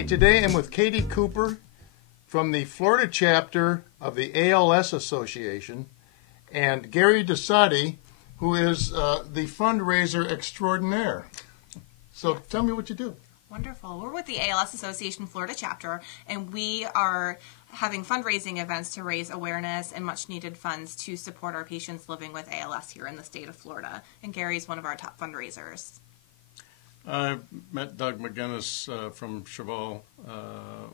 Hi, today I'm with Katie Cooper from the Florida Chapter of the ALS Association and Gary Dassatti, who is the fundraiser extraordinaire. So tell me what you do. Wonderful. We're with the ALS Association Florida Chapter, and we are having fundraising events to raise awareness and much needed funds to support our patients living with ALS here in the state of Florida. And Gary is one of our top fundraisers. I met Doug McGinnis from Cheval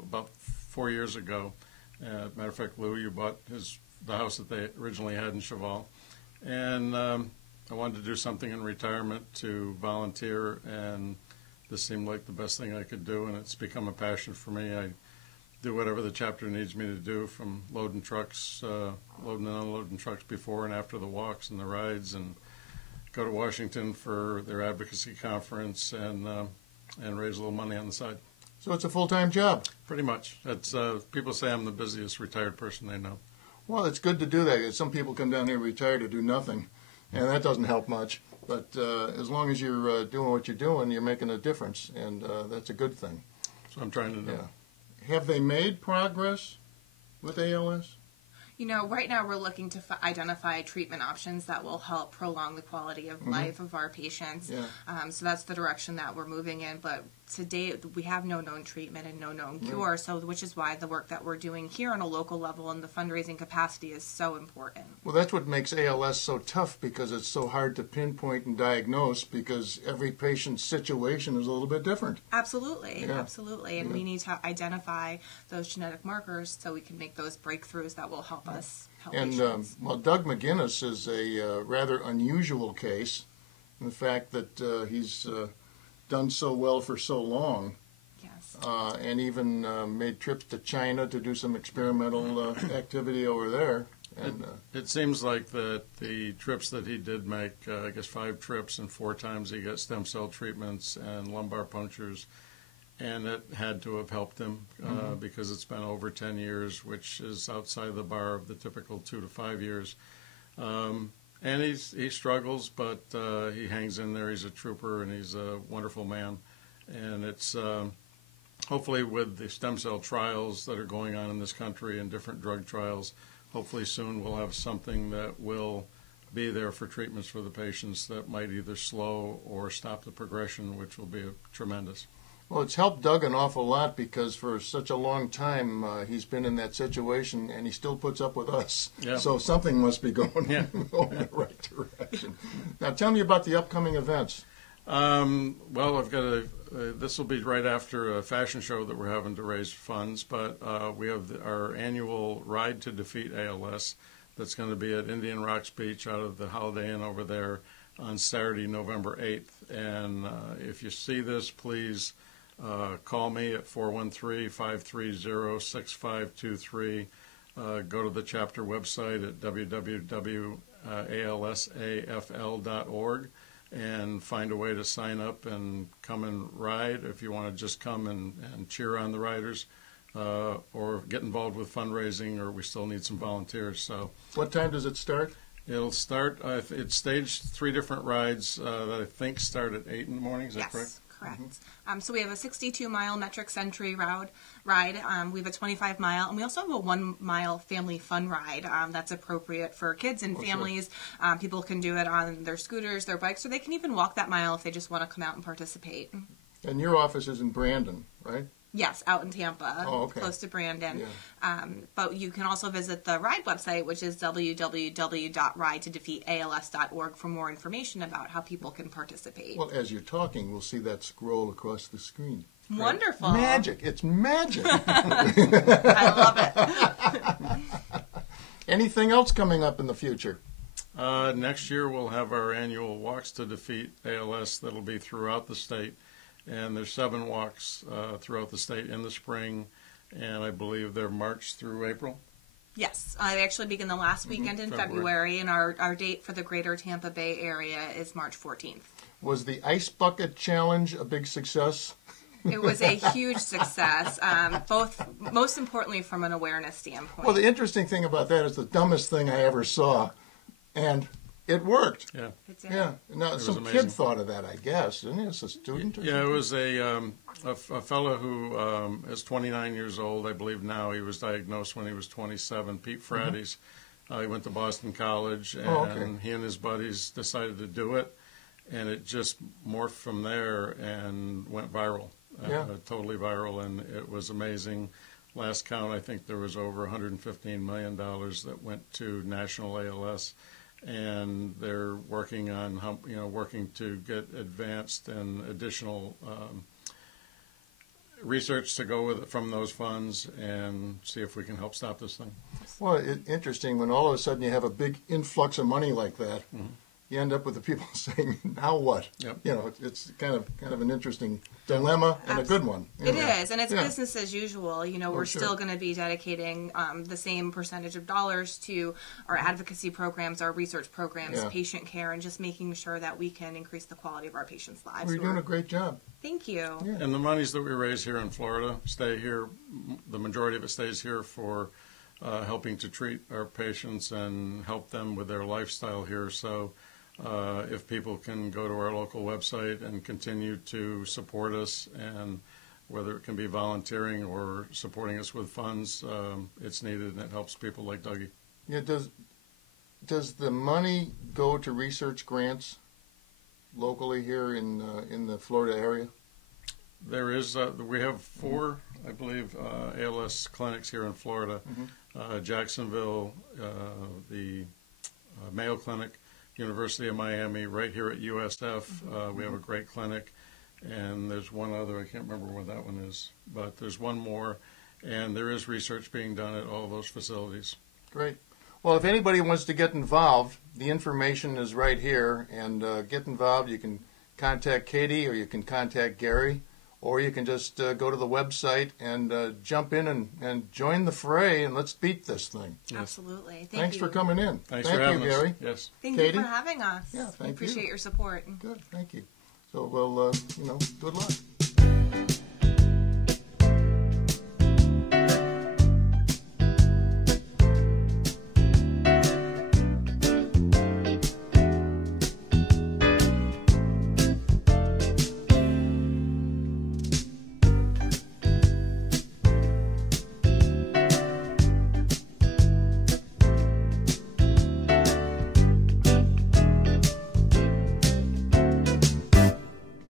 about 4 years ago. Matter of fact, Lou, you bought the house that they originally had in Cheval. And I wanted to do something in retirement to volunteer, and this seemed like the best thing I could do, and it's become a passion for me. I do whatever the chapter needs me to do, from loading trucks, loading and unloading trucks before and after the walks and the rides, and go to Washington for their advocacy conference and raise a little money on the side. So it's a full-time job? Pretty much. It's, people say I'm the busiest retired person they know. Well, it's good to do that, because some people come down here retired to do nothing, and that doesn't help much. But as long as you're doing what you're doing, you're making a difference, and that's a good thing. So I'm trying to do. Yeah. Have they made progress with ALS? You know, right now we're looking to identify treatment options that will help prolong the quality of life of our patients. Yeah. So that's the direction that we're moving in. But to date, we have no known treatment and no known cure, so which is why the work that we're doing here on a local level and the fundraising capacity is so important. Well, that's what makes ALS so tough, because it's so hard to pinpoint and diagnose, because every patient's situation is a little bit different. Absolutely, yeah. Absolutely. And we need to identify those genetic markers so we can make those breakthroughs that will help us help patients. Well, Doug McGinnis is a rather unusual case in the fact that he's done so well for so long. Yes. And even made trips to China to do some experimental activity over there. And it seems like that the trips that he did make, I guess 5 trips, and 4 times he got stem cell treatments and lumbar punctures, and it had to have helped him because it's been over 10 years, which is outside the bar of the typical 2 to 5 years. And he struggles, but he hangs in there. He's a trooper, and he's a wonderful man. And it's hopefully with the stem cell trials that are going on in this country and different drug trials, hopefully soon we'll have something that will be there for treatments for the patients that might either slow or stop the progression, which will be tremendous. Well, it's helped Doug an awful lot, because for such a long time he's been in that situation, and he still puts up with us. Yeah. So something must be going in the right direction. Now, tell me about the upcoming events. Well, I've got this will be right after a fashion show that we're having to raise funds, but we have our annual Ride to Defeat ALS that's going to be at Indian Rocks Beach out of the Holiday Inn over there on Saturday, November 8th. And if you see this, please call me at 413-530-6523. Go to the chapter website at www.alsafl.org and find a way to sign up and come and ride. If you want to just come and cheer on the riders, or get involved with fundraising, or we still need some volunteers. So, what time does it start? It'll start, it's staged 3 different rides that I think start at 8 in the morning. Is that correct? Correct. So we have a 62-mile metric century ride. We have a 25-mile, and we also have a 1-mile family fun ride that's appropriate for kids and families. Sure. People can do it on their scooters, their bikes, or they can even walk that mile if they just want to come out and participate. And your office is in Brandon, right? Yes, out in Tampa, close to Brandon. Yeah. But you can also visit the RIDE website, which is www.ridetodefeatals.org for more information about how people can participate. Well, as you're talking, we'll see that scroll across the screen. Right? Wonderful. Magic. It's magic. I love it. Anything else coming up in the future? Next year we'll have our annual Walks to Defeat ALS that'll be throughout the state. And there's 7 walks throughout the state in the spring, and I believe they're March through April. Yes, they actually begin the last weekend in February, and our date for the greater Tampa Bay area is March 14th. Was the Ice Bucket Challenge a big success? It was a huge success, most importantly from an awareness standpoint. Well, the interesting thing about that is the dumbest thing I ever saw, and It worked. Yeah. Yeah. Now, was some amazing. kid thought of that, I guess, didn't it? It's a student or Yeah, it something? was a fellow who is 29 years old, I believe now. He was diagnosed when he was 27, Pete Frates. He went to Boston College, and he and his buddies decided to do it, and it just morphed from there and went viral, totally viral, and it was amazing. Last count, I think there was over $115 million that went to National ALS, and they're working on, working to get advanced and additional research to go with it from those funds and see if we can help stop this thing. Well, interesting when all of a sudden you have a big influx of money like that. You end up with the people saying, "Now what?" Yep. It's kind of an interesting dilemma and a good one. It is, and it's business as usual. We're still going to be dedicating the same percentage of dollars to our advocacy programs, our research programs, patient care, and just making sure that we can increase the quality of our patients' lives. Well, you're doing a great job. Thank you. Yeah. And the monies that we raise here in Florida stay here. The majority of it stays here for helping to treat our patients and help them with their lifestyle here. So if people can go to our local website and continue to support us, and whether it can be volunteering or supporting us with funds, it's needed, and it helps people like Dougie. Yeah. Does the money go to research grants locally here in the Florida area? There is. We have 4, I believe, ALS clinics here in Florida. Jacksonville, the Mayo Clinic, University of Miami, right here at USF. We have a great clinic, and there's one other. I can't remember where that one is, but there's one more, and there is research being done at all those facilities. Great. Well, if anybody wants to get involved, the information is right here, and get involved. You can contact Katie, or you can contact Gary, or you can just go to the website and jump in and join the fray, and let's beat this thing. Yes. Absolutely. Thanks for coming in. Thanks for having us. Gary. Yes. Thank Katie? you for having us. Yeah, We appreciate your support. Good, thank you. So, well, good luck.